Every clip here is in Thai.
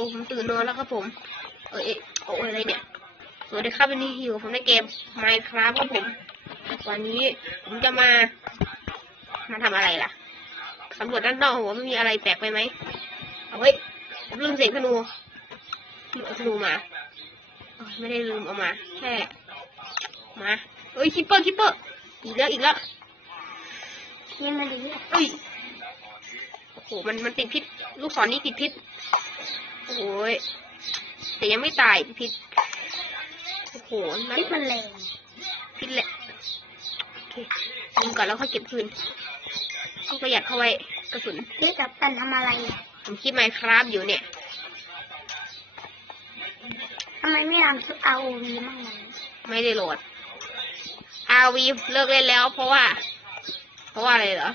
อ้ผมตื่นนอนแล้วครับผม เอยเอยโอ้ยอะไรเนี่ยสวัสดีครับวันนี้อยู่กับผมในเกม Minecraft ครับผม วันนี้ผมจะมา มาทำอะไรล่ะสำรวจด้านนอกของผมมีอะไรแปลกไปไหมเอาเฮ้ยผมลืมเสียงธนูลืมเอาธนูมาเอ้ยไม่ได้ลืมเอามาแค่มาเฮ้ยคิปเปอร์คิปเปอร์อีกแล้วอีกแล้วยังมาดีเอ้ยโอ้โหมันมันติดพิษ ลูกศรนี่ติดพิษ โอ้โหยแต่ยังไม่ตายติดพิษโอ้โหนั่นพิษมันแรงพิษแหละโอเคยิงก่อนแล้วค่อยเก็บคืนต้องประหยัดเข้าไว้กระสุนนี่กับตันทำอะไรผมคิดไมครับอยู่เนี่ยทำไมไม่ทำชุดอาวีมั่งไหมไม่ได้โหลด RV เลิกเล่นแล้วเพราะว่า เพราะว่าอะไรเหรอ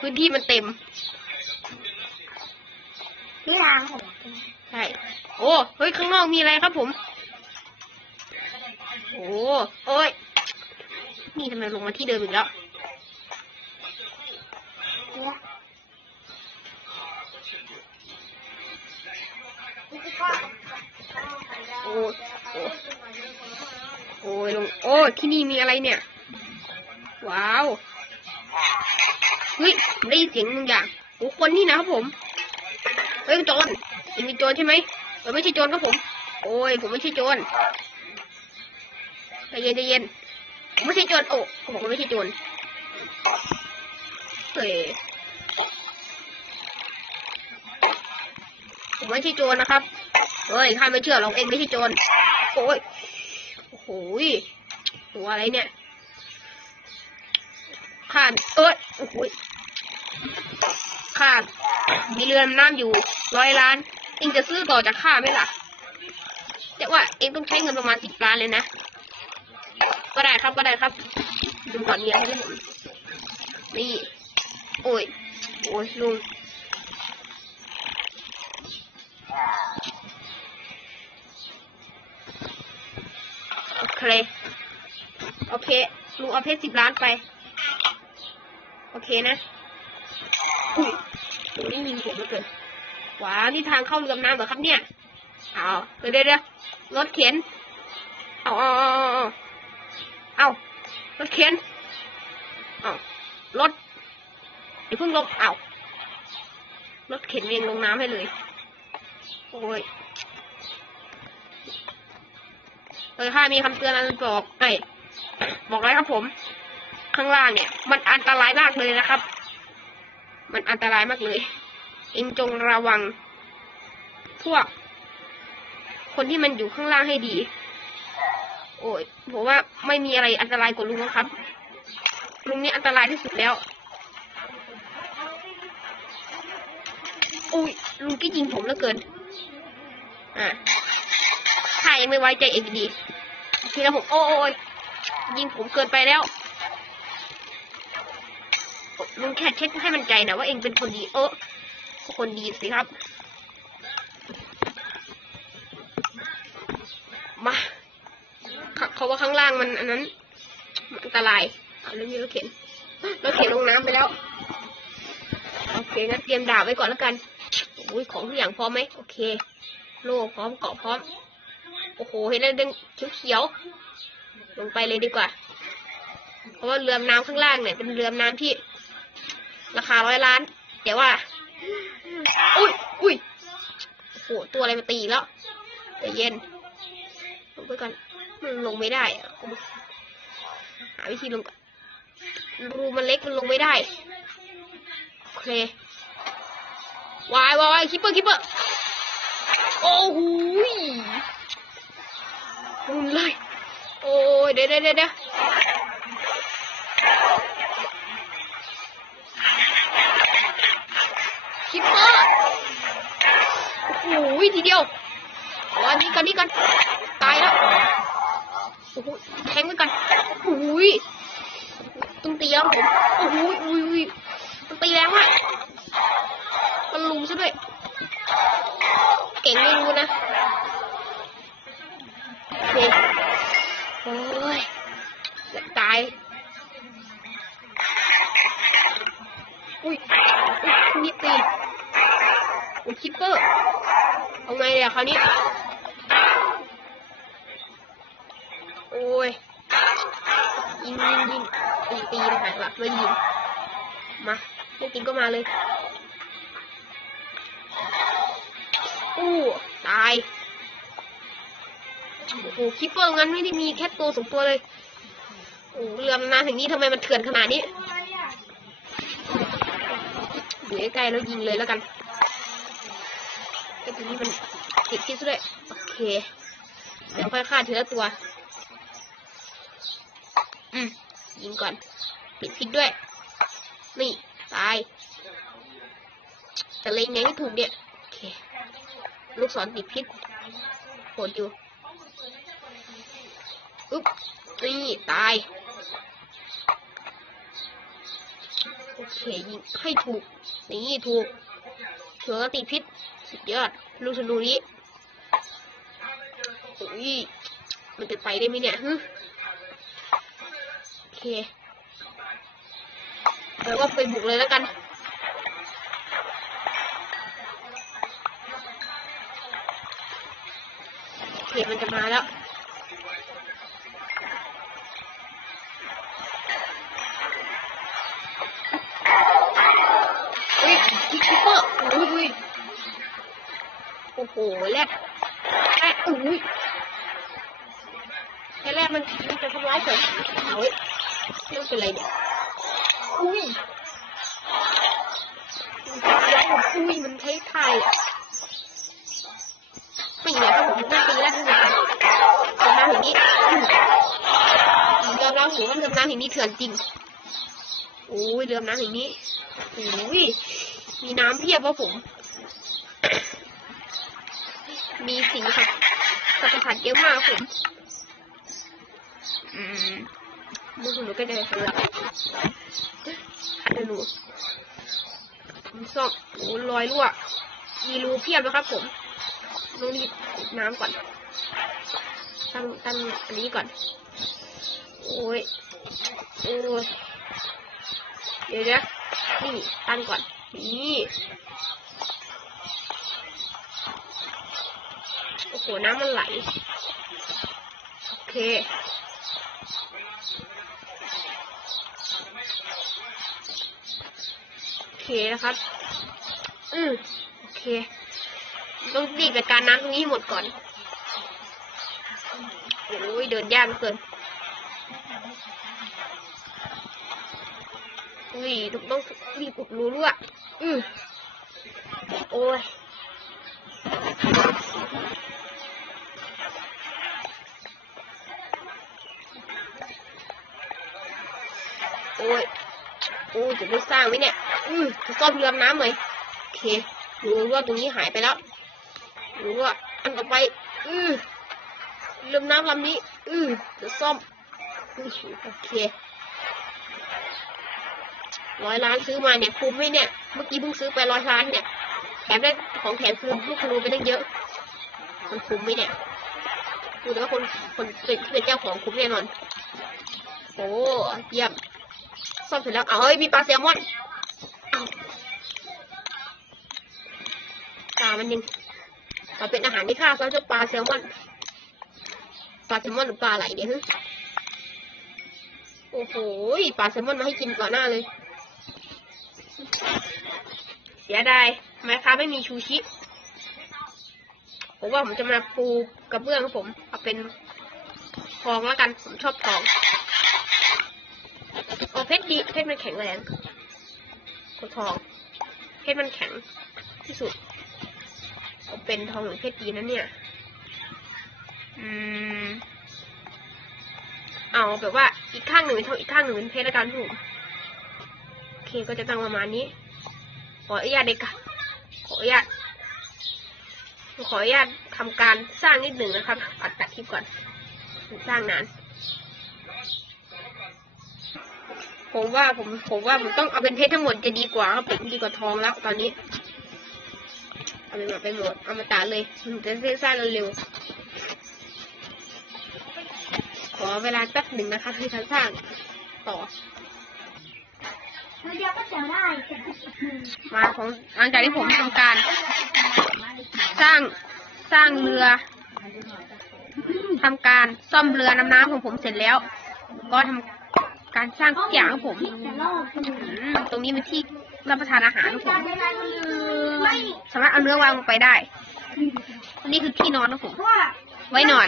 พื้นที่มันเต็ม นี่ทางผม ใช่ โอ้ เฮ้ย ข้างนอกมีอะไรครับผม โอ้โอ้ย นี่ทำไมลงมาที่เดิมอีกแล้วเนี่ยโอ้โอ้โอ้ยลง โอ้ ที่นี่มีอะไรเนี่ย ว้าว เฮ้ย ได้ยินเสียงบางอย่างโอ้คนนี่นะครับผม เฮ้ยโจร ยังมีโจรใช่ไหมเออไม่ใช่โจรครับผม โอ้ย ผมไม่ใช่โจรใจเย็นใจเย็น ผมไม่ใช่โจร โอ้ผมบอกว่าไม่ใช่โจรเฮ้ยผมไม่ใช่โจรนะครับ เฮ้ยข้าไม่เชื่อหรอกเองไม่ใช่โจร โอ้ย โอ้โหตัวอะไรเนี่ยข้าเอ้ย โอ้โหยข้ามีเรือนน้ำอยู่ร้อยล้าน องจะซื้อต่อจากข้าไหมล่ะแต่ว่าเองต้องใช้เงินประมาณสิบล้านเลยนะ ก็ได้ครับก็ได้ครับดูก่อนเมียให้ผมนี่ โอ้ย โอ้ยลุงโอเคโอเคลุงเอาเพชรสิบล้านไป โอเคนะอุ้ยโอ้ยนี่มีเสียงเหลือเกิน ว้านี่ทางเข้าเรือดำน้ำเหรอครับเนี่ย เอาเดี๋ยวเดี๋ยวเดี๋ยรถเข็นเอาเอาเอาเอาเอารถเข็น เอารถเดี๋ยวเพิ่งลงเอารถเข็นเวียงลงน้ำให้เลย โอ้ยเออถ้ามีคำเตือนอะไรบอกไอ้ยบอกเลยครับผม ข้างล่างเนี่ย มันอันตรายมากเลยนะครับ มันอันตรายมากเลย เองจงระวัง พวก คนที่มันอยู่ข้างล่างให้ดี โอ้ยผมว่าไม่มีอะไรอันตรายกว่าลุงแล้วครับ ลุงนี่อันตรายที่สุดแล้วอุ้ยลุงก็ยิงผมเหลือเกิน อ่าข้ายังไม่ไว้ใจเองดี ทีแล้วผมโอ้ยยิงผมเกินไปแล้ว ลุงแค่เช็คให้มันใจนะว่าเองเป็นคนดี เออ คนดีสิครับมาเขาเขาว่าข้างล่างมันอันนั้นอันตรายเอาเรื่องนี้รถเข็นรถเข็นลงน้ำไปแล้ว โอเคงั้นเตรียมดาบไว้ก่อนแล้วกันอุ้ยของทุกอย่างพร้อมไหมโอเค โล่พร้อมเกาะพร้อม โอ้โหเห็นแล้วดึงเขียวๆลงไปเลยดีกว่า เพราะว่าเรือน้ำข้างล่างเนี่ยเป็นเรือน้ำที่ ราคาร้อยล้านแต่ว่า อุ้ยอุ้ยโอ้โหตัวอะไรมาตีแล้วใจเย็น ลงไปก่อนลงไม่ได้หาวิธีลงก่อนรูมันเล็กมันลงไม่ได้ โอเควายวายวายคิปเปอร์คิปเปอร์ โอ้โหยหมุนเลย โอ้ยเดี๋ยวเดี๋ยวเดี๋ยว โอ้โหทีเดียวอาอันนี้กันนี่กันตายแล้วโอ้โหแทงไว้กันโอ้ยต้องตีแล้วผมโอ้โหยอุ้ยอุ้ยมันตีแรงมากมันลุมซะด้วยเก่งไม่รู้นะ นี่โอ้ยยิงยิงยิงตีตีนะหายหลักเลยยิงมาไม่จริงก็มาเลยอู้ตายโอ้โหคิปเปอร์งั้นไม่ได้มีแค่ตัวสองตัวเลยโอ้โหเรือมันนานถึงนี้ทำไมมันเถื่อนขนาดนี้อยู่ใกล้ๆแล้วยิงเลยแล้วกัน ไอ้ตัวนี้มันติดพิษด้วย โอเค เดี๋ยวค่อยฆ่าทีละตัว อืมยิงก่อน ติดพิษด้วย นี่ ตายแต่เล็งไงไม่ถูกเนี่ย โอเค ลูกศรติดพิษโหดอยู่อุ๊บนี่ตาย โอเคยิงให้ถูก นี่ถูกเถือติดพิษ สุดยอด ลูกธนูนี้โอ้ยมันจะไปได้ไหมเนี่ยฮึโอเคแล้วก็ไปบุกเลยแล้วกันโอเคมันจะมาแล้วอุ้ยคิปเปอร์อุ้ย อ้โอ้โหแรกแรกอุ้ยแค่แรกมันมันจะทำร้ายผมเอาเว้ยนี่มันเป็นอะไรเนี่ยอุ้ยอุ้ยมันใช้ไทยไม่เหนียวครับผมน่าตีแล้วที่ไหนเดินน้ำอย่างนี้ยอมรับอยู่ว่าเดินน้ำอย่างนี้เถื่อนจริงโอ้ยเรือน้ำอย่างนี้โอ้ยมีน้ำเพียบวะผม มีสิ่งสัตว์สัตว์ประหลาดเยอะมากผมอืมมือหนูก็จะทำละเดี๋ยวหนูผมชอบโอ้รอยรั่วมีรูเพียบนะครับผมต้องรีบปิดน้ำก่อน ตั้งตั้งอันนี้ก่อน โอ้ย โอ้ย เดี๋ยวนะนี่ตั้งก่อน นี่ โอ้โหน้ำมันไหล โอเค โอเคนะครับ อืมโอเค ต้องรีบจัดการน้ำตรงนี้หมดก่อน โอ้ยเดินยากเหลือเกินอุ้ยต้องต้องรีบอุดรูรั่วอืมโอ้ย อ้ยโอ้จะได้สร้างไหมเนี่ย อืมจะซ่อมเรือน้ำหน่อยโอเครูรั่วตรงนี้หายไปแล้วรูรั่วอันต่อไปอือเรือน้ำลำนี้ อือจะซ่อมโอเคร้อยล้านซื้อมาเนี่ยคุ้มไหมเนี่ย เมื่อกี้เพิ่งซื้อไปร้อยล้านเนี่ยแถมได้ของแถมคือลูกครูไปตั้งเยอะ มันคุ้มไหมเนี่ยดูแล้วาคนคนเป็นเจ้าของคุ้มแน่นอน โอ้เยี่ยม ซ่อมเสร็จแล้วเอาเฮ้ยมีปลาแซลมอนปลามันยังปลาเป็นอาหารที่ข้าเขาจะปลาแซลมอนปลาแซลมอนหรือปลาอะไรเนี่ยฮึโอ้โหปลาแซลมอนมาให้กินก่อนหน้าเลยเสียดายแม้ค้าไม่มีชูชิผมว่าผมจะมาปูกระเบื้องผมเอาเป็นทองแล้วกันผมชอบทอง เอาเพชรดีเพชรมันแข็งแรงกว่าทอง เพชรมันแข็งที่สุดเอาเป็นทองหรือเพชรดีนะเนี่ย อืม เอาแบบว่าอีกข้างหนึ่งเป็นทองอีกข้างหนึ่งเป็นเพชรแล้วกันผมโอเคก็จะตั้งประมาณนี้ ขออนุญาตเด็กค่ะขออนุญาตขออนุญาตทำการสร้างนิดหนึ่งนะครับอัดตัดคลิปก่อน สร้างนาน ผมว่าผมผมว่าผมต้องเอาเป็นเพชรทั้งหมดจะดีกว่าครับผมดีกว่าทองแล้วตอนนี้ เอาไปหมดไปหมดเอามาตาเลยมันจะได้สร้างเร็วขอเวลาแป๊บหนึ่งนะคะที่ฉันสร้างต่อเดียวก็จะได้มาของหลังจากที่ผมทำการ สร้างสร้างเรือทำการซ่อมเรือน้ำน้ำของผมเสร็จแล้ว ก็ทำ การสร้างทุกอย่างครับผมอืมตรงนี้เป็นที่รับประทานอาหารครับผมสามารถเอาเนื้อวางลงไปได้นนี้คือที่นอนครับผม ไว้นอน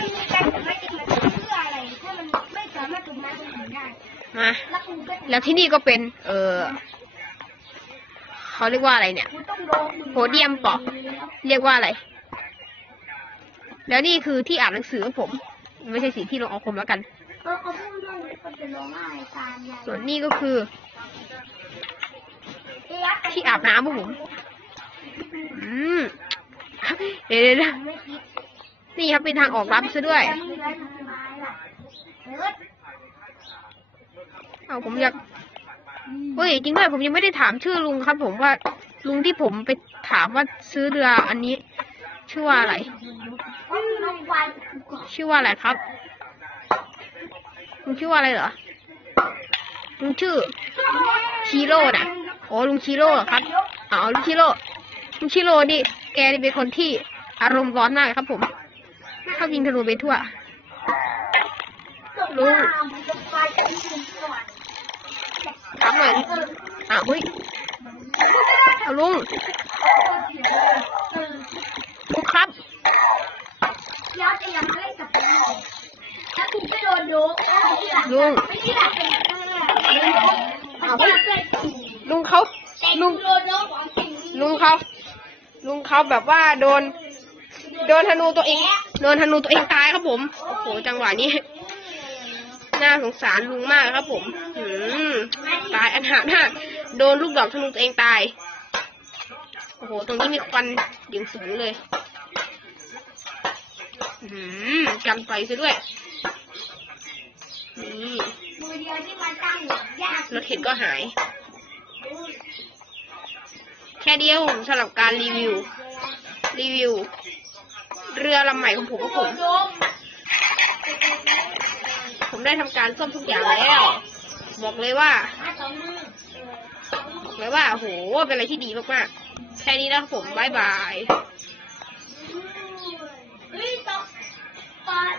มาแล้วที่นี่ก็เป็น เออเขาเรียกว่าอะไรเนี่ยโพเดียมปล่าเรียกว่าอะไร แล้วนี่คือที่อ่านหนังสือของผม ไม่ใช่สีที่ลงเอาคมแล้วกัน เออเขาพูดเรื่องคนจะร้องไห้ตามยายส่วนนี้ก็คือ ที่อาบน้ำของผมอืมเดี๋ยวเดี๋ยวนี่ครับเป็นทางออกลับซะด้วยจะไม่ได้ทำร้ายล่ะเอเอาผมอยากเฮ้ยจริงด้วยผมยังไม่ได้ถามชื่อลุงครับ ผมว่าลุงที่ผมไปถามว่าซื้อเรืออันนี้ ชื่อว่าอะไร ชื่อว่าอะไรครับ ลุงชื่อว่าอะไรเหรอ ลุงชื่อชิโร่น่ะอ๋อลุงชิโร่เหรอครับอ๋อลุงชิโร่ลุงชิโร่นี่แกนี่เป็นคนที่อารมณ์ร้อนมากครับผมชอบยิงธนูไปทั่วลุงควายจะไม่ถึงก่อนถามหน่อยอ้าวเฮ้ยเอาลุงครับ ยอดจะยังไม่ได้กับผมถ้าคุณไม่โดนโดนที่ห ลังลุงเขาลุงเขาลุงลุงเขาลุงเขาแบบว่าโดน โดนธนูตัวเองโดนธนูตัวเองตายครับผมโอ้โหจังหวะนี้น่าสงสารลุงมากครับ ผมอืมตายอันหาหน้าโดนลูกดอกธนูตัวเองตายโอ้โห ตรงนี้มีควันอย่างสูงเลย อืมกันไฟซะด้วย นี่มือเดียวที่มันตั้งยากรถเห็นก็หาย แค่เดียวสำหรับการรีวิว รีวิว เรือลำใหม่ของผมก็ผมโดนผมได้ทำการซ่อมทุกอย่างแล้ว บอกเลยว่ามาสองมือบอกเลยว่าโอ้โหเป็นอะไรที่ดีมากๆ แค่นี้นะครับผมบ๊ายบายเฮ้ยตอนตอน